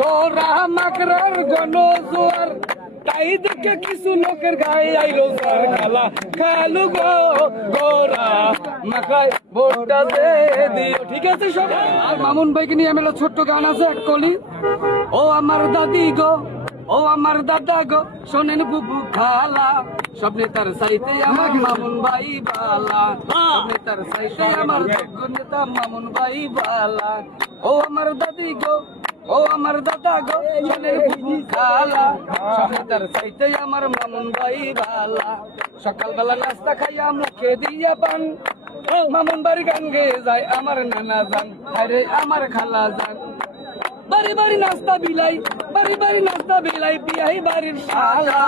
গোরা মাকড়ার গণজোয়ার তাই দেখে কিছু লোকের গায়ে আইলো স্যার খেলা খেলু গো গোরা মাখায় ভোটটা দে দিও। ঠিক আছে সবাই। আর মামুন ভাইকে নিয়ে এমএলএ ছোট্ট গান আছে এক কলি। ও আমার দাদি গো, ও আমার দাদা গো, শোনেন বুবু খালা, সব নেতার সাইতে আমার মামুন ভাই বালা, সব নেতার সাইতে আমার যোগ্য নেতা মামুন ভাই বালা। ও আমার দাদি গো, ও আমার দাদা গো, শোনেন বুবু খালা, সব নেতার সাইতে আমার মামুন ভাই বালা। সকালবেলা নাস্তা খাইয়া মুখে দিয়া পান, মামুন বাড়ি গান গেয়ে যায় আমার নানা যান, আরে আমার খালা যান। বাড়ি বাড়ি নাস্তা বিলাই, বাড়ি বাড়ি নাস্তা বিলাই, বিয়াই বাড়ির শালা,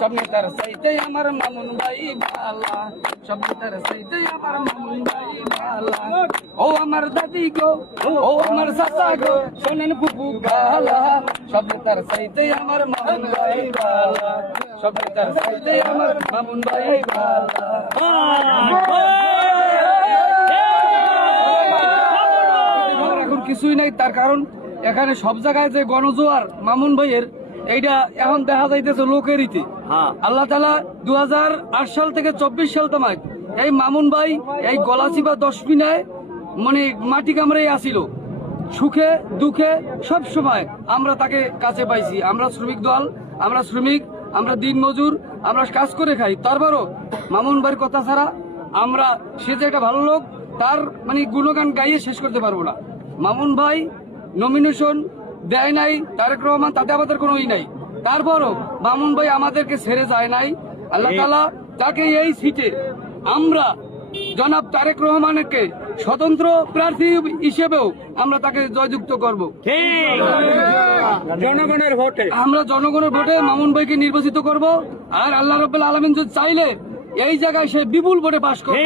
সব নেতার সাইতে আমার মামুন ভাই বালা, সব নেতার সাইতে আমার মামুন ভাই বালা। ও আমার দাদি গো, ও আমার চাচা গো, শোনেন বুবু গালা, সব নেতার সাইতে আমার মামুন ভাই বালা, সব নেতার সাইতে আমার মামুন ভাই বালা। এখন কিছুই নাই, তার কারণ এখানে সব জায়গায় যে গণজোয়ার মামুন ভাইয়ের এইটা এখন দেখা যাইতেছে লোকেরইতে। আল্লাহ তাআলা 2008 সাল থেকে 24 সাল তামাক এই মামুন ভাই এই গলাচিপা 10 মিনায় মানে মাটি কামড়াই আসিল, সুখে দুঃখে সব সময় আমরা তাকে কাছে পাইছি। আমরা শ্রমিক দল, আমরা শ্রমিক, আমরা দিন মজুর, আমরা কাজ করে খাই, তারপরও মামুন ভাইয়ের কথা ছাড়া আমরা, সে যে একটা ভালো লোক তার মানে গুণগান গাইয়ে শেষ করতে পারবো না। মামুন ভাই নমিনেশন দেয় নাই, তারেক রহমান তাতে আমাদের কোনো নাই, তারপরও মামুন ভাই আমাদেরকে ছেড়ে যায় নাই। আল্লাহ তাআলা তাকে এই সিটে আমরা জনাব তারেক রহমানকে স্বতন্ত্র প্রার্থী হিসেবেও আমরা তাকে জয়যুক্ত করব। জনগণের ভোটে আমরা জনগণের ভোটে মামুন ভাইকে নির্বাচিত করব। আর আল্লাহ রাব্বুল আলামিন যদি চাইলে এই জায়গায় সে বিপুল ভোটে পাশ করবে।